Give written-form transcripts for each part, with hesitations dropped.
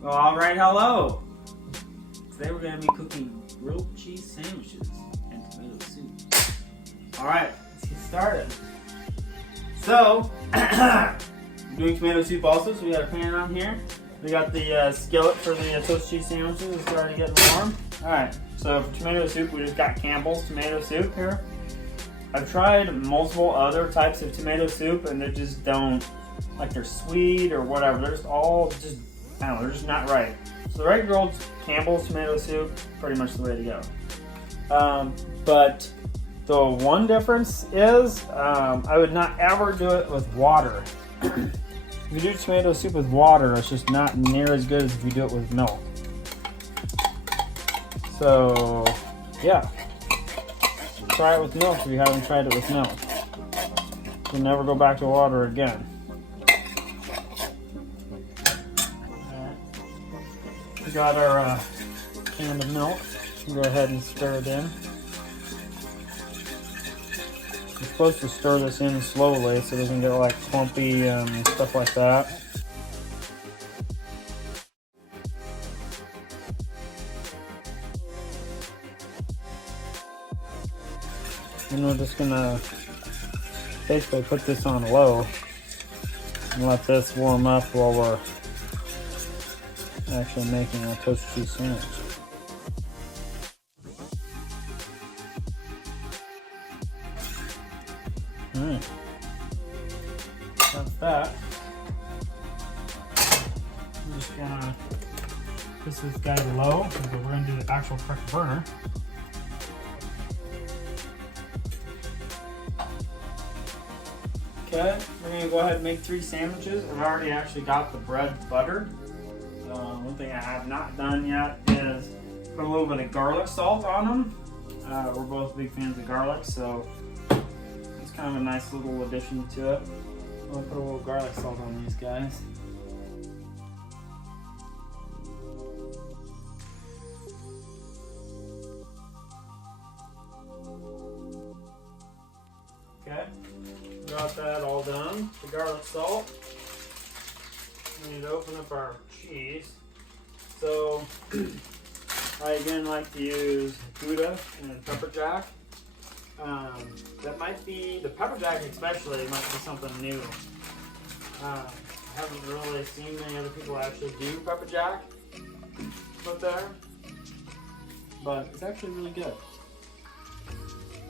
Well, alright, hello! Today we're going to be cooking grilled cheese sandwiches and tomato soup. Alright, let's get started. So, doing tomato soup also, so we got a pan on here. We got the skillet for the toasted cheese sandwiches. It's already getting warm. Alright, so for tomato soup, we just got Campbell's tomato soup here. I've tried multiple other types of tomato soup and they just don't, like they're sweet or whatever. They're just all just, I don't know, they're just not right. So the right grilled Campbell's tomato soup, pretty much the way to go. But the one difference is, I would not ever do it with water. If you do tomato soup with water, it's just not near as good as if you do it with milk. So, yeah. Try it with milk if you haven't tried it with milk. You'll never go back to water again. We got our can of milk. Go ahead and stir it in. You're supposed to stir this in slowly so it doesn't get like clumpy and stuff like that. And we're just gonna basically put this on low and let this warm up while we're actually making a toasted cheese sandwich. Alright, that's that. I'm just gonna put this guy low because we're gonna do the actual correct burner. Okay, we're going to go ahead and make 3 sandwiches. I've already actually got the bread buttered. One thing I have not done yet is put a little bit of garlic salt on them. We're both big fans of garlic, so it's kind of a nice little addition to it. I'll put a little garlic salt on these guys. Okay. Got that all done. The garlic salt. We need to open up our cheese. So I again like to use Gouda and pepper jack. That might be, the pepper jack especially might be something new. I haven't really seen many other people actually do pepper jack put there, but it's actually really good.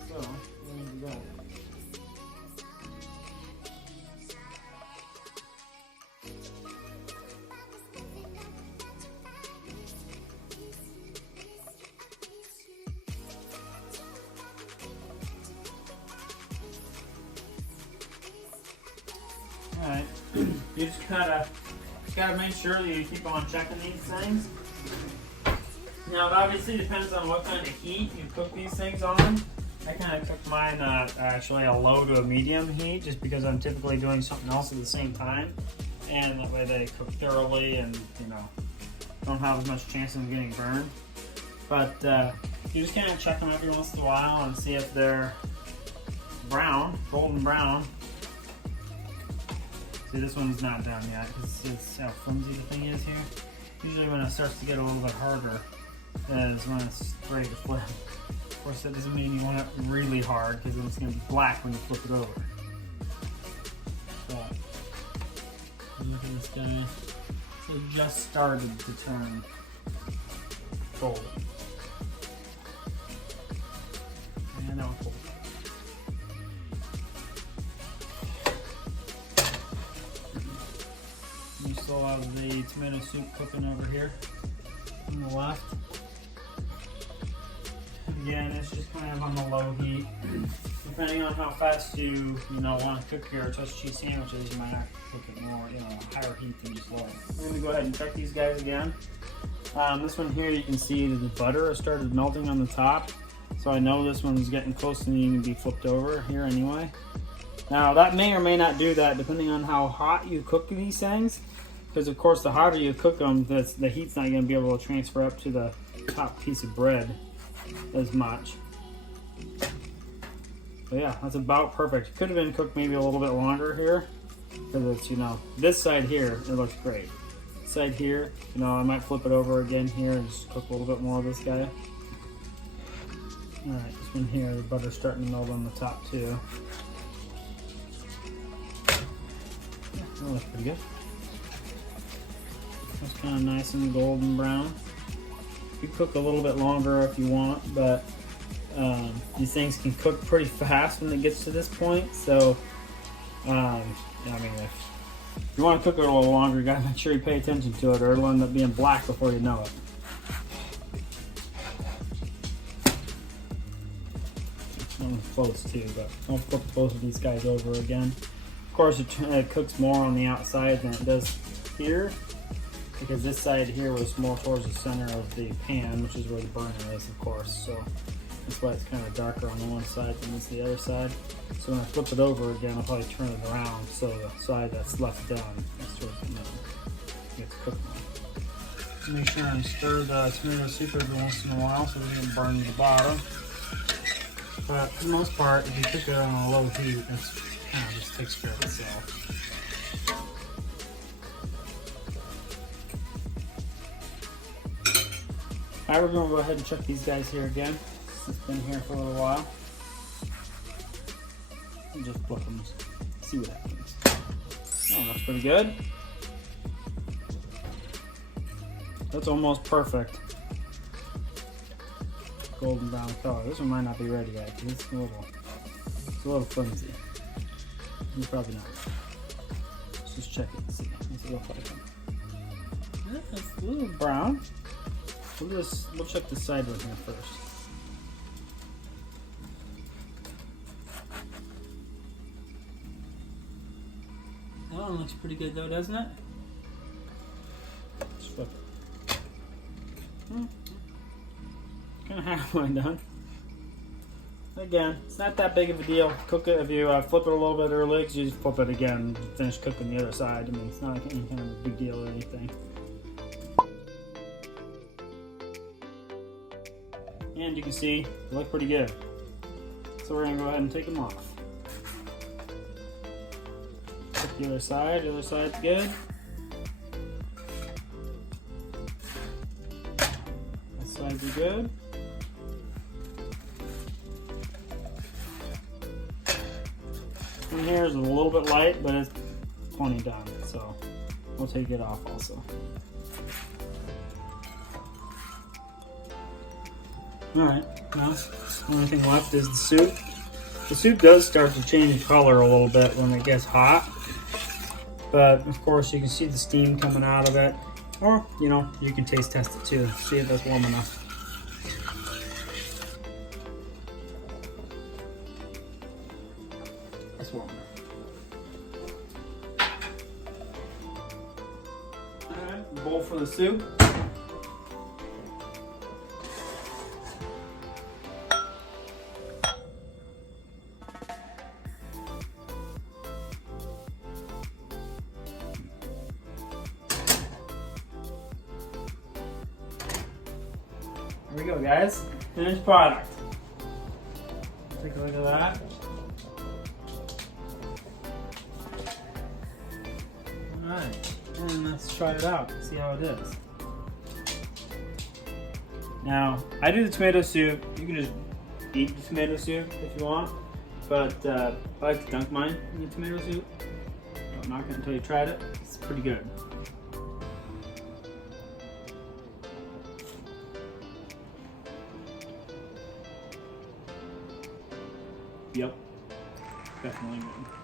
So there you go. Alright, you just gotta make sure that you keep on checking these things. Now it obviously depends on what kind of heat you cook these things on. I kind of cook mine actually a low to a medium heat just because I'm typically doing something else at the same time. And that way they cook thoroughly and, you know, don't have as much chance of getting burned. But you just kind of check them every once in a while and see if they're brown, golden brown. See, this one's not done yet because it's how flimsy the thing is here. Usually when it starts to get a little bit harder is when it's ready to flip. Of course, that doesn't mean you want it really hard because then it's going to be black when you flip it over. But look at this guy. So it just started to turn golden. And now it's golden. You still have the tomato soup cooking over here on the left. Again, it's just kind of on the low heat. Depending on how fast you want to cook your toasted cheese sandwiches, you might have to cook it more, higher heat than just low. We're going to go ahead and check these guys again. This one here, you can see the butter has started melting on the top. So I know this one's getting close to needing to be flipped over here anyway. Now that may or may not do that depending on how hot you cook these things. Because of course the hotter you cook them, the heat's not going to be able to transfer up to the top piece of bread as much. So yeah, that's about perfect. Could have been cooked maybe a little bit longer here. Because it's, this side here, it looks great. side here. You know, I might flip it over again here and just cook a little bit more of this guy. Alright, this one here, the butter's starting to melt on the top too. Yeah, that looks pretty good. That's kind of nice and golden brown. You cook a little bit longer if you want, but these things can cook pretty fast when it gets to this point. So, I mean, if you want to cook it a little longer, you gotta make sure you pay attention to it, or it'll end up being black before you know it. Close too, but I'll flip both of these guys over again. Of course, it cooks more on the outside than it does here, because this side here was more towards the center of the pan, which is where the burner is, of course. So that's why it's kind of darker on the one side than it's the other side. So when I flip it over again, I'll probably turn it around so the side that's left done is sort of, gets cooked more. Make sure I stir the tomato soup every once in a while so it doesn't burn the bottom. But for the most part, if you cook it on a low heat, it's kind of just takes care of itself. Alright, we're going to go ahead and check these guys here again. It's been here for a little while. And just flip them, see what happens. Oh, looks pretty good. That's almost perfect. Golden brown color. This one might not be ready yet because it's a little flimsy. Probably not. Let's just check it and see. Let's see what it looks like. It's a little brown. We'll check the side one here first. That one looks pretty good though, doesn't it? Let's flip it. Kind of halfway done. Again, it's not that big of a deal. Cook it if you flip it a little bit early, because you just flip it again and finish cooking the other side. I mean, it's not like any kind of a big deal or anything. And you can see they look pretty good. So we're gonna go ahead and take them off. Check the other side's good. This side's good. One here is a little bit light, but it's plenty done, so we'll take it off also. Alright, now the only thing left is the soup. The soup does start to change color a little bit when it gets hot, but of course you can see the steam coming out of it, or you know, you can taste test it too, see if that's warm enough. That's warm enough. Alright, bowl for the soup. Here we go, guys. Finished product. Take a look at that. Alright, and let's try it out, see how it is. Now, I do the tomato soup. You can just eat the tomato soup if you want, but I like to dunk mine in the tomato soup. I'm not going to until you tried it. It's pretty good. Yep, definitely good.